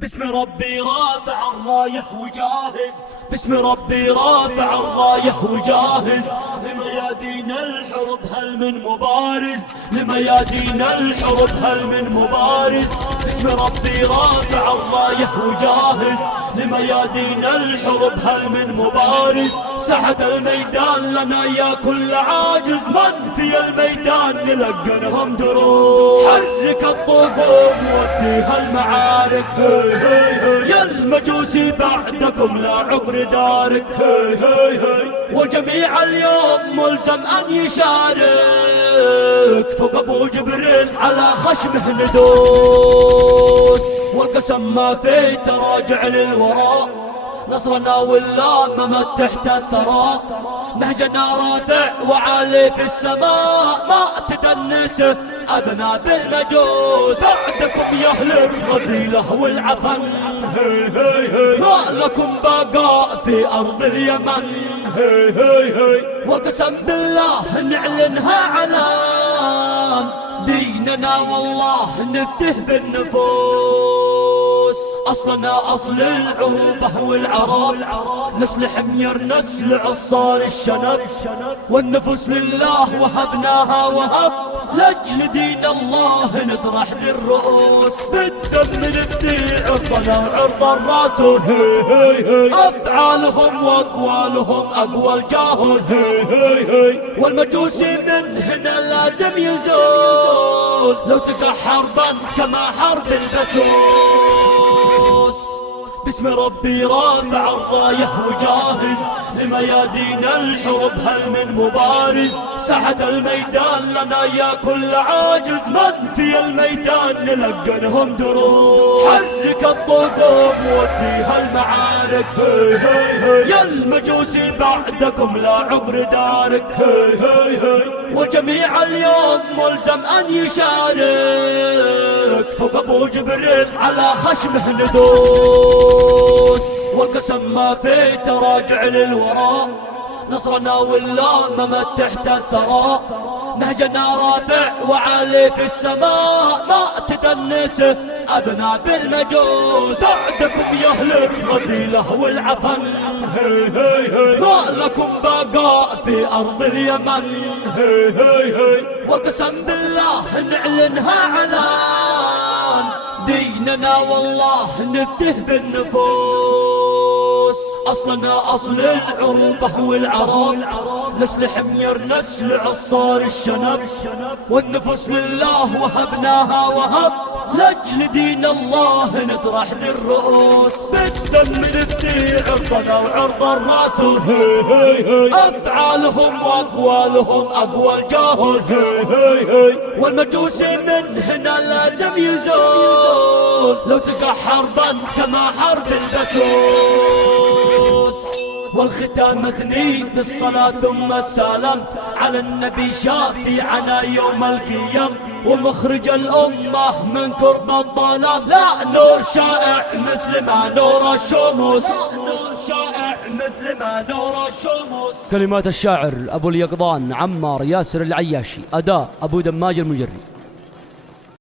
باسم ربي رافع الرايه وجاهز، باسم ربي رافع الرايه وجاهز، لميادين الحرب هل من مبارز، لميادين الحرب هل من مبارز. باسم ربي رافع الرايه وجاهز، لميادين الحرب هل من مبارز. سعد الميدان لنا يا كل عاجز، من في الميدان نلقنهم دروس. حرك الطقوم وديها المعارك، هي هي هي يا المجوسي بعدكم لا عقر دارك، هي هي هي وجميع اليوم ملزم أن يشارك، فوق أبو جبريل على خشمه ندوس. والقسم ما فيه تراجع للوراء، نصرنا ولا ممت تحت الثراء. نهجنا رافع وعالي في السماء، ما تدنسه أذنى بالمجوس. بعدكم يا أهل الرذيلة والعفن، هي هي هي ما لكم بقاء في أرض اليمن، هي هي هي وقسم بالله نعلنها علان، ديننا والله نفته بالنفوس. أصلنا أصل العروبة والعرب، نسل حمير نسل عصار الشنب، والنفس لله وهبناها وهب، لأجل دين الله نطرح دي الرؤوس. بالدم نفدي عرضنا وعرض الرسول، هي هي هي أفعالهم وأقوالهم أقوى الجاهل، هي هي هي والمجوسي من هنا لازم يزول، لو تقع حربا كما حرب البسوس. باسم ربي رافع الرايه وجاهز، لميادين الحرب هل من مبارز. سعد الميدان لنا يا كل عاجز، من في الميدان نلقنهم دروس. حرك الطقوم وديها المعارك، هي هي هي يا المجوسي بعدكم لا عقر دارك، هي هي هي وجميع اليوم ملزم أن يشارك، فوق أبو جبريل على خشمه ندوس. والقسم ما فيه تراجع للوراء، نصرنا ولا ممت تحت الثراء. نهجنا رافع وعالي في السماء، ما تدنسه أذنى بالمجوس. بعدكم يا أهل الرذيلة والعفن، هي هي هي ما لكم بقاء في أرض اليمن، هي هي هي وقسم بالله نعلنها علان، ديننا والله نفته بالنفوس. أصلنا أصل العروبة والعرب، نسل حمير نسل عصار الشنب، والنفس لله وهبناها وهب، لأجل دين الله نطرح دي الرؤوس. بالدم نفدي عرضنا وعرض الرسول، هي هي هي أفعالهم وأقوالهم أقوى الجاهل، هي هي هي والمجوسي من هنا لازم يزول، لو تقع حربا كما حرب البسوس. والختام مثني بالصلاة ثم السلام على النبي شافعنا يوم القيام، ومخرج الأمة من كرب الظلام. لا نور شائع مثل ما نور الشموس، لا نور شائع مثل ما نور الشموس. كلمات الشاعر أبو اليقظان عمار ياسر العياشي، أداء أبو دماج المجري.